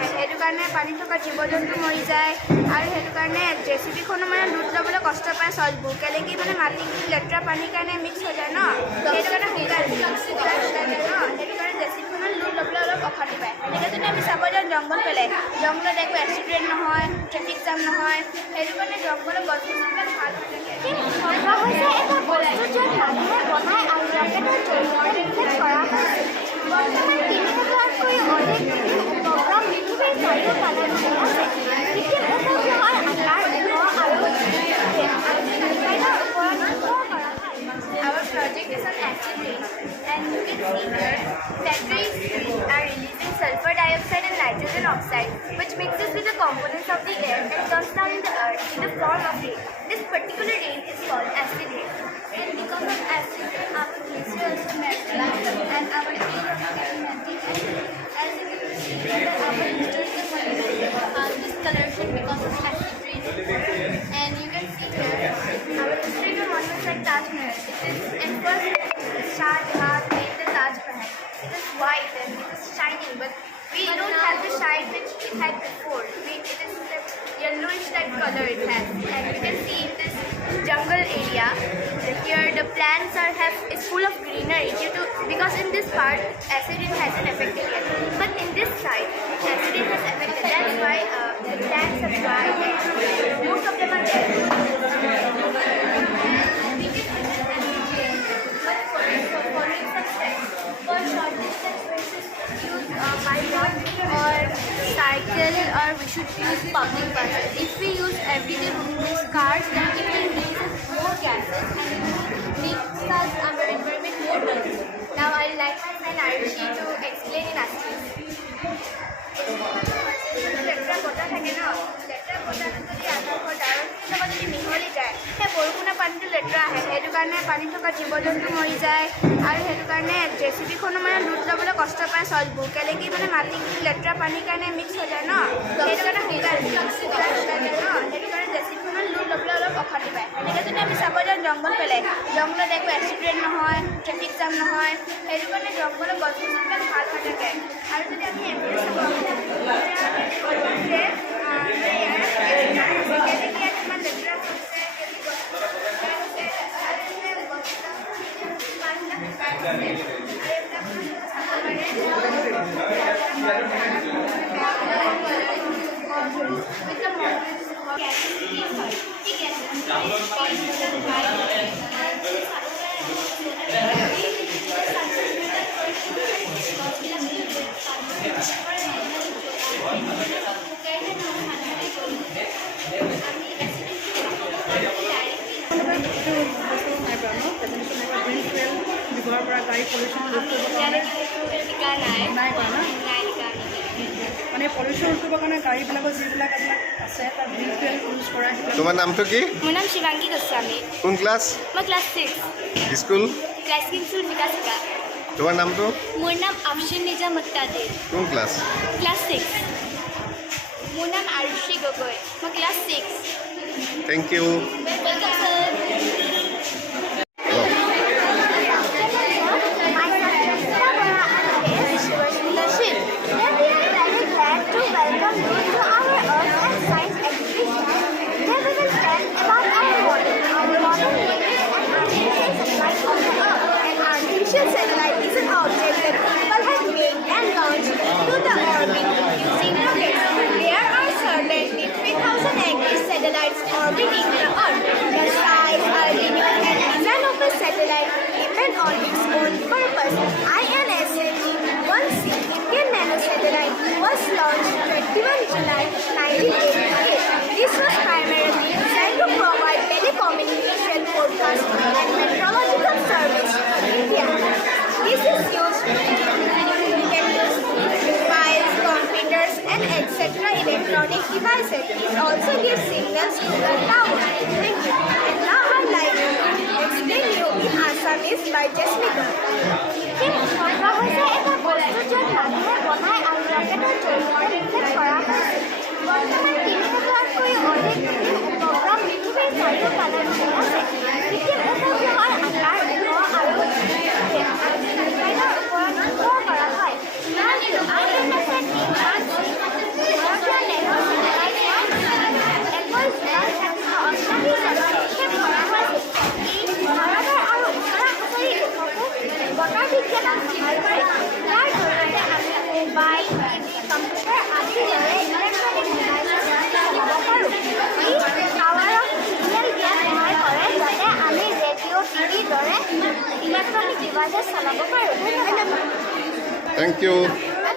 আহে সেইটো কাৰণে পানীত থকা জীৱ জন্তু মৰি যায় আৰু সেইটো কাৰণে জেচিবিখনো মানে লুট ল'বলৈ কষ্ট পায় চইলবোৰ কেলৈ কি মানে মাটিখিনি লেতেৰা পানীৰ কাৰণে মিক্স হৈ যায় ন সেইটো কাৰণে শুকাই যায় ন সেইটো কাৰণে জেচিবিখনত লুট ল'বলৈ অলপ অশান্তি পায় এনেকৈ যদি আমি চাব যাওঁ জংঘল পেলাই জংঘলত একো এক্সিডেণ্ট নহয় ট্ৰেফিক জাম নহয় সেইটো কাৰণে জংঘলৰ গছ গছনিবিলাক ভাল হৈ থাকে এটা বস্তু য'ত মানুহে বনাই আৰু ৰকেটৰ জৰিয়তে নিক্ষেপ কৰা হৈছে বৰ্তমান ৩,০০০তকৈ অধিক উপগ্ৰহ পৃথিৱীৰ চাৰিওফালে ঘূৰি আছে কৃত্ৰিম উপগ্ৰহৰ আকাৰ আৰু ডিজাইনৰ ওপৰত নিৰ্ভৰ কৰা হয় Our project is on acid rain and you can see here factories are releasing sulfur dioxide and nitrogen oxide which mixes with the components of the air and comes down in the earth in the form of rain. This particular rain is called acid rain. And because of acid rain, our glaciers are melting and our trees are becoming melting. As you can see, our historical monuments discoloration because of acid rain. And you can see here, our historical monuments like Taj Mahal. It is at first Shah Jahan made the Taj Mahal. It is white and it is shining, but we don't have the shine which it had before. It is the yellowish type color it has. And you can see in this jungle area, here the plants is full of greenery because in this part acid rain hasn't affected yet. But in this side, acid rain has affected. That's why the plants are dried. Most of them are dead. Following some steps. For short distance races, use by road or cycle, or we should use public buses. If we use everyday cars, then it will release more gases and makes us our environment more dirty. Now I would like my friend Arushi to explain in Assamese. লেতেৰা বতাহ থাকে ন লেতেৰা বতাহটো যদি আকাশৰ ডাৱৰখিনিৰ লগত যদি মিহলি যায় সেই বৰষুণৰ পানীটো লেতেৰা আহে সেইটো কাৰণে পানীত থকা জীৱ জন্তু মৰি যায় আৰু সেইটো কাৰণে জেচিবিখনো মানে লুট ল'বলৈ কষ্ট পায় চইলবোৰ কেলৈ কি মানে মাটিখিনি লেতেৰা পানীৰ কাৰণে মিক্স হৈ যায় ন সেইটো কাৰণে শুকাই যায় ন সেইটো কাৰণে জেচিবিখনত লুট ল'বলৈ অলপ অশান্তি পায় এনেকৈ যদি আমি চাব যাওঁ জংঘল পেলাই জংঘলত একো এক্সিডেণ্ট নহয় ট্ৰেফিক জাম নহয় সেইটো কাৰণে জংঘলৰ গছ গছনিবিলাক ভাল হৈ থাকে আৰু যদি আমি এমপিয়ে চাব গাড়ী পলিউশ্যন ৰোধ কৰিবৰ কাৰণে নাই কৰা ন মানে পলিউশ্যন ৰোধ কৰিবৰ কাৰণে গাড়ীবিলাকৰ যিবিলাক আছে তাত গ্ৰীণ ফুৱেল ইউজ কৰা তোমাৰ নামটো কি মোৰ নাম শিৱাংগী গোস্বামী কোন ক্লাছ মই ক্লাছ 6 স্কুল ক্লাছ কিংছুল বিকাশিকা তোমাৰ নামটো মোৰ নাম আফশ্বিন নিজা মুক্তাদিৰ কোন ক্লাছ ক্লাছ 6 মোৰ নাম আৰুষি গগৈ মই class 6 thank you welcome sir Satellite is an object that people have made and launched to the orbit using rockets. There are currently 3,000 active satellites orbiting the Earth. The size, altitude, and design of a satellite depend on its own purpose. INSAT-1C Indian Nano Satellite was launched 21 July 1988. This was primarily designed to provide telecommunication, broadcast, and meteorological service to India. This is used to communicate files, computers, and etc. electronic devices. It also gives signals to the tower. Thank you. And now I'd like to explain you in Assamese by Jasmika. এটা বস্তু য'ত মানুহে বনাই আৰু ৰকেটৰ জৰিয়তে নিক্ষেপ কৰা হৈছে বৰ্তমান ৩,০০০তকৈ অধিক উপগ্ৰহ পৃথিৱীৰ চাৰিওফালে ঘূৰি আছে কৃত্ৰিম উপগ্ৰহৰ আকাৰ আৰু ডিজাইনৰ ওপৰত নিৰ্ভৰ কৰা হয় উৰাজাহাজ চলাব পাৰোঁ। ধন্যবাদ। Thank you